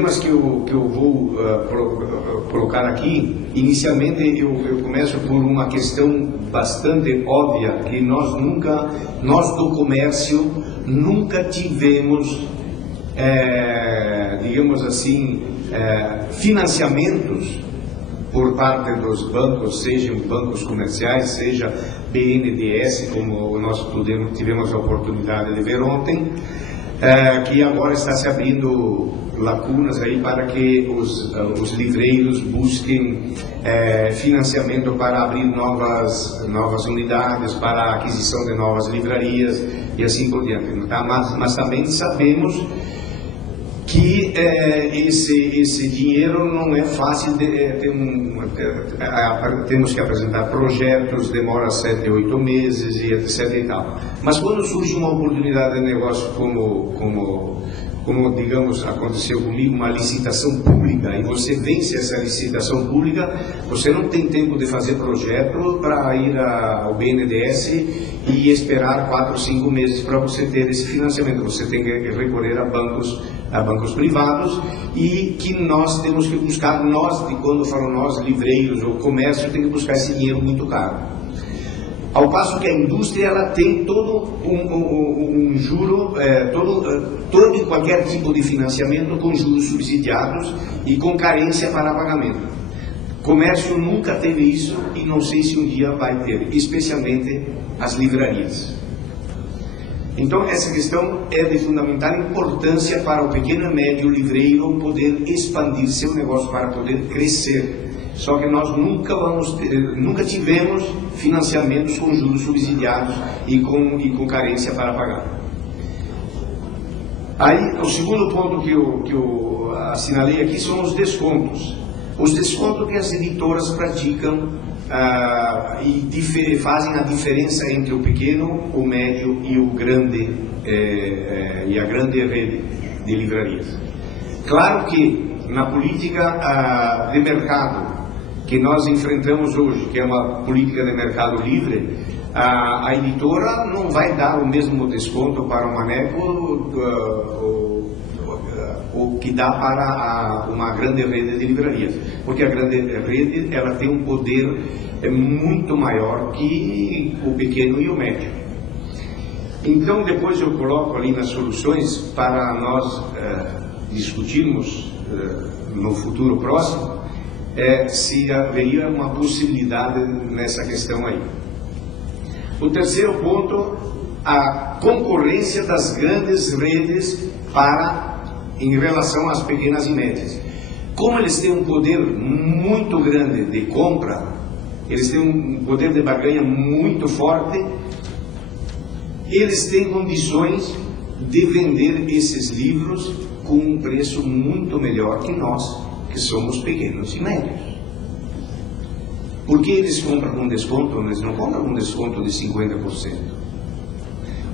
Temas que eu vou colocar aqui, inicialmente eu começo por uma questão bastante óbvia, que nós do comércio, nunca tivemos, digamos assim, financiamentos por parte dos bancos, sejam bancos comerciais, seja BNDES, como nós tivemos a oportunidade de ver ontem, que agora está se abrindo lacunas aí para que os livreiros busquem financiamento para abrir novas unidades, para a aquisição de novas livrarias e assim por diante. Tá? Mas também sabemos que esse dinheiro não é fácil, temos que apresentar projetos, demora 7, 8 meses e etc. e tal. Mas quando surge uma oportunidade de negócio como digamos, aconteceu comigo, uma licitação pública, e você vence essa licitação pública, você não tem tempo de fazer projeto para ir ao BNDES e esperar 4, 5 meses para você ter esse financiamento. Você tem que recorrer a bancos privados, e que nós temos que buscar, quando eu falo nós, livreiros ou comércio, tem que buscar esse dinheiro muito caro. Ao passo que a indústria, ela tem todo um juro, todo e qualquer tipo de financiamento com juros subsidiados e com carência para pagamento. Comércio nunca teve isso e não sei se um dia vai ter, especialmente as livrarias. Então, essa questão é de fundamental importância para o pequeno e médio livreiro poder expandir seu negócio, para poder crescer. Só que nós nunca tivemos financiamentos com juros subsidiados e com carência para pagar. Aí, o segundo ponto que eu assinalei aqui são os descontos. Os descontos que as editoras praticam e fazem a diferença entre o pequeno, o médio e o grande, e a grande rede de livrarias. Claro que na política de mercado que nós enfrentamos hoje, que é uma política de mercado livre, a editora não vai dar o mesmo desconto para o Maneco o que dá para uma grande rede de livrarias, porque a grande rede, ela tem um poder muito maior que o pequeno e o médio. Então, depois eu coloco ali nas soluções para nós discutirmos no futuro próximo, se haveria uma possibilidade nessa questão aí. O terceiro ponto, a concorrência das grandes redes em relação às pequenas e médias. Como eles têm um poder muito grande de compra, eles têm um poder de barganha muito forte, eles têm condições de vender esses livros com um preço muito melhor que nós, que somos pequenos e médios. Por que eles compram com desconto? Eles não compram com desconto de 50%.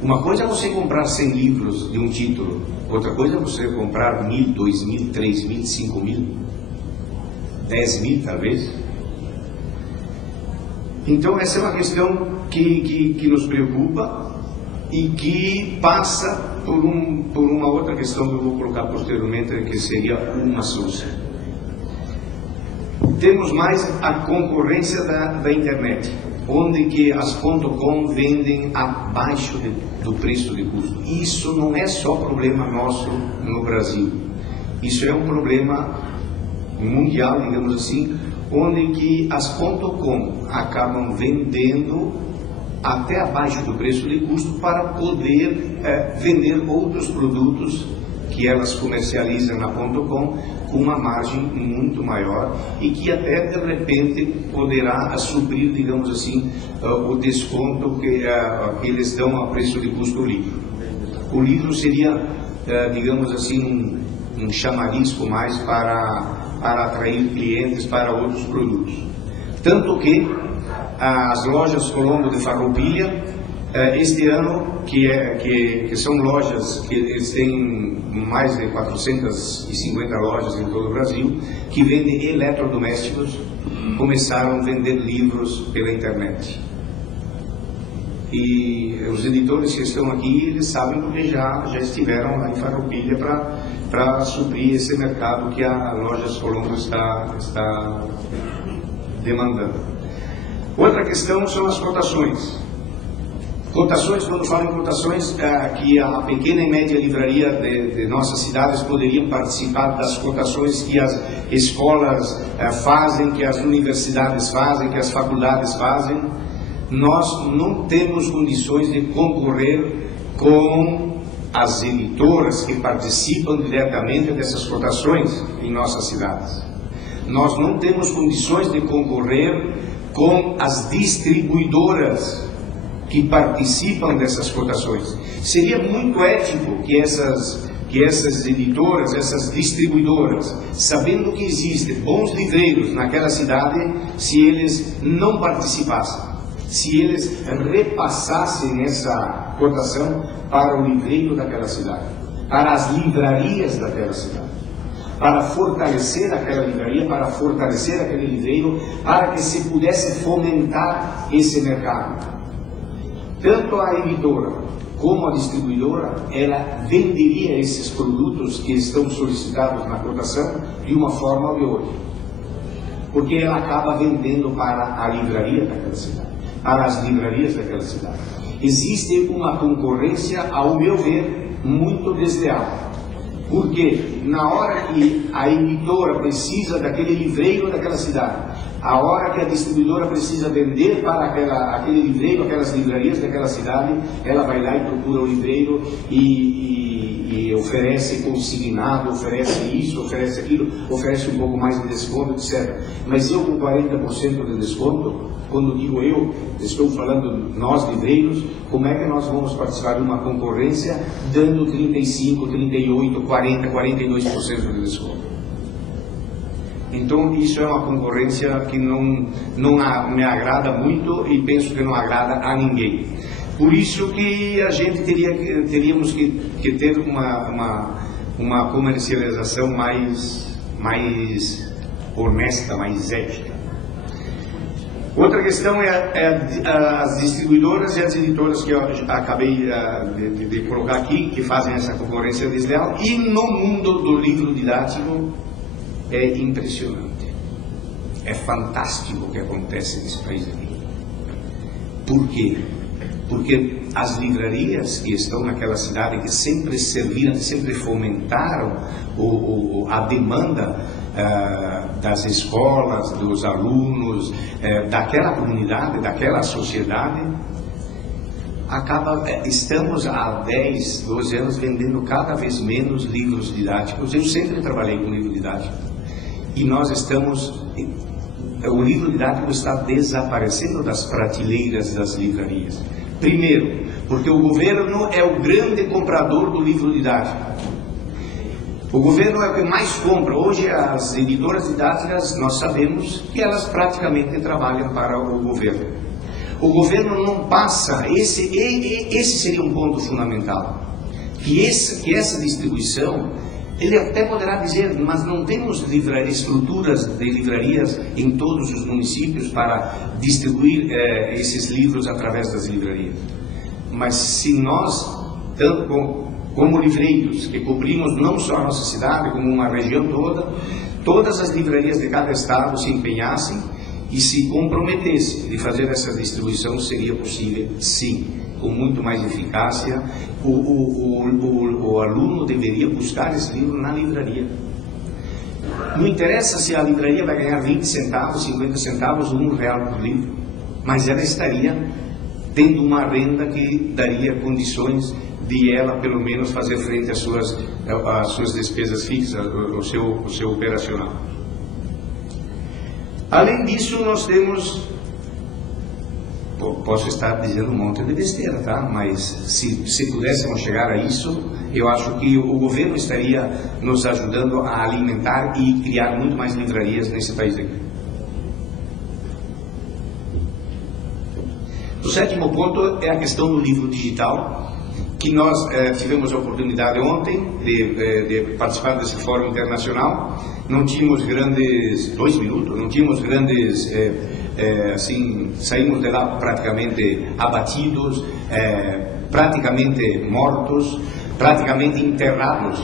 Uma coisa é você comprar 100 livros de um título, outra coisa é você comprar 1.000, 2.000, 3.000, 5.000, 10.000 talvez. Então essa é uma questão que nos preocupa e que passa por uma outra questão que eu vou colocar posteriormente, que seria uma solução. Temos mais a concorrência da internet, onde que as .com vendem abaixo do preço de custo. Isso não é só problema nosso no Brasil, isso é um problema mundial, digamos assim, onde que as .com acabam vendendo até abaixo do preço de custo para poder vender outros produtos que elas comercializam na .com com uma margem muito maior e que até de repente poderá suprir, digamos assim, o desconto que eles dão a preço de custo do livro. O livro seria, digamos assim, um chamarisco mais para atrair clientes para outros produtos. Tanto que as lojas Colombo de Farroupilha, este ano, que são lojas que eles têm mais de 450 lojas em todo o Brasil, que vendem eletrodomésticos, começaram a vender livros pela internet. E os editores que estão aqui, eles sabem porque já estiveram lá em Farroupilha para para suprir esse mercado que a Lojas Colombo está demandando. Outra questão são as cotações. Cotações, quando falo em cotações, que a pequena e média livraria de nossas cidades poderiam participar das cotações que as escolas fazem, que as universidades fazem, que as faculdades fazem. Nós não temos condições de concorrer com as editoras que participam diretamente dessas cotações em nossas cidades. Nós não temos condições de concorrer com as distribuidoras que participam dessas cotações. Seria muito ético que essas editoras, essas distribuidoras, sabendo que existem bons livreiros naquela cidade, se eles não participassem, se eles repassassem essa cotação para o livreiro daquela cidade, para as livrarias daquela cidade, para fortalecer aquela livraria, para fortalecer aquele livreiro, para que se pudesse fomentar esse mercado. Tanto a editora como a distribuidora, ela venderia esses produtos que estão solicitados na cotação de uma forma ou de outra, porque ela acaba vendendo para a livraria daquela cidade, para as livrarias daquela cidade. Existe uma concorrência, ao meu ver, muito desleal, porque na hora que a editora precisa daquele livreiro daquela cidade, a hora que a distribuidora precisa vender para aquele livreiro, aquelas livrarias daquela cidade, ela vai lá e procura o livreiro e oferece consignado, oferece isso, oferece aquilo, oferece um pouco mais de desconto, etc. Mas eu com 40% de desconto, quando digo eu, estou falando nós livreiros, como é que nós vamos participar de uma concorrência dando 35, 38, 40, 42% de desconto? Então isso é uma concorrência que não me agrada muito e penso que não agrada a ninguém. Por isso que a gente teríamos que ter uma comercialização mais honesta, mais ética. Outra questão é as distribuidoras e as editoras que eu acabei de colocar aqui, que fazem essa concorrência desleal. E no mundo do livro didático é impressionante, é fantástico o que acontece nesse país aqui. Por quê? Porque as livrarias que estão naquela cidade, que sempre serviram, sempre fomentaram a demanda das escolas, dos alunos, daquela comunidade, daquela sociedade, estamos há 10, 12 anos vendendo cada vez menos livros didáticos. Eu sempre trabalhei com livro didático e o livro didático está desaparecendo das prateleiras das livrarias. Primeiro, porque o governo é o grande comprador do livro didático. O governo é o que mais compra. Hoje as editoras didáticas, nós sabemos que elas praticamente trabalham para o governo. O governo não passa, esse seria um ponto fundamental, que essa distribuição, ele até poderá dizer, mas não temos estruturas de livrarias em todos os municípios para distribuir esses livros através das livrarias. Mas se nós, tanto como livreiros, que cobrimos não só a nossa cidade, como uma região toda, todas as livrarias de cada estado se empenhassem e se comprometessem de fazer essa distribuição, seria possível, sim, com muito mais eficácia. O aluno deveria buscar esse livro na livraria. Não interessa se a livraria vai ganhar 20 centavos, 50 centavos ou R$1 por livro, mas ela estaria tendo uma renda que daria condições de ela, pelo menos, fazer frente às suas despesas fixas, o seu operacional. Além disso, nós temos... Posso estar dizendo um monte de besteira, tá? Mas se pudéssemos chegar a isso, eu acho que o governo estaria nos ajudando a alimentar e criar muito mais livrarias nesse país aqui. O sétimo ponto é a questão do livro digital, que nós tivemos a oportunidade ontem de participar desse fórum internacional. Não tínhamos grandes... 2 minutos, não tínhamos grandes... assim, saímos de lá praticamente abatidos, praticamente mortos, praticamente enterrados,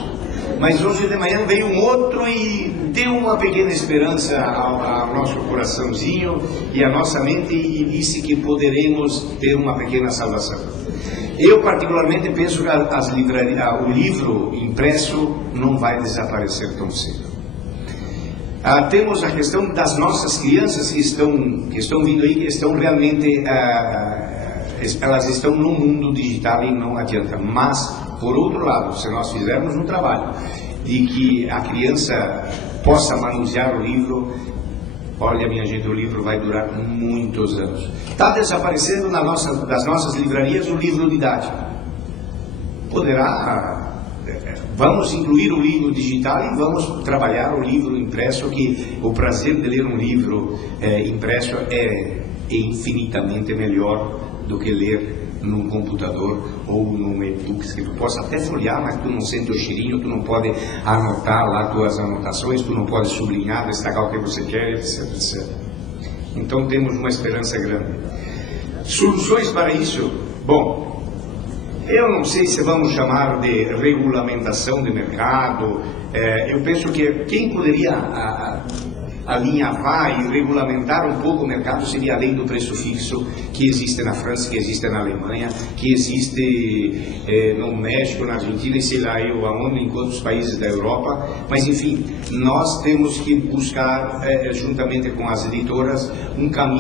Mas hoje de manhã veio um outro e deu uma pequena esperança ao nosso coraçãozinho e à nossa mente e disse que poderemos ter uma pequena salvação. Eu particularmente penso que o livro impresso não vai desaparecer tão cedo. Temos a questão das nossas crianças que estão vindo aí, que estão realmente, elas estão no mundo digital e não adianta. Mas, por outro lado, se nós fizermos um trabalho de que a criança possa manusear o livro, olha, minha gente, o livro vai durar muitos anos. Está desaparecendo das nossas livrarias o livro didático. Vamos incluir o livro digital e vamos trabalhar o livro impresso, que o prazer de ler um livro impresso é infinitamente melhor do que ler num computador ou num e-book, que tu possa até folhear, mas tu não sente o cheirinho, tu não pode anotar lá tuas anotações, tu não pode sublinhar, destacar o que você quer, etc, etc. Então temos uma esperança grande. Soluções para isso? Bom, eu não sei se vamos chamar de regulamentação de mercado. Eu penso que quem poderia alinhavar e regulamentar um pouco o mercado seria a lei do preço fixo, que existe na França, que existe na Alemanha, que existe no México, na Argentina e sei lá eu aonde, em outros países da Europa. Mas enfim, nós temos que buscar, juntamente com as editoras, um caminho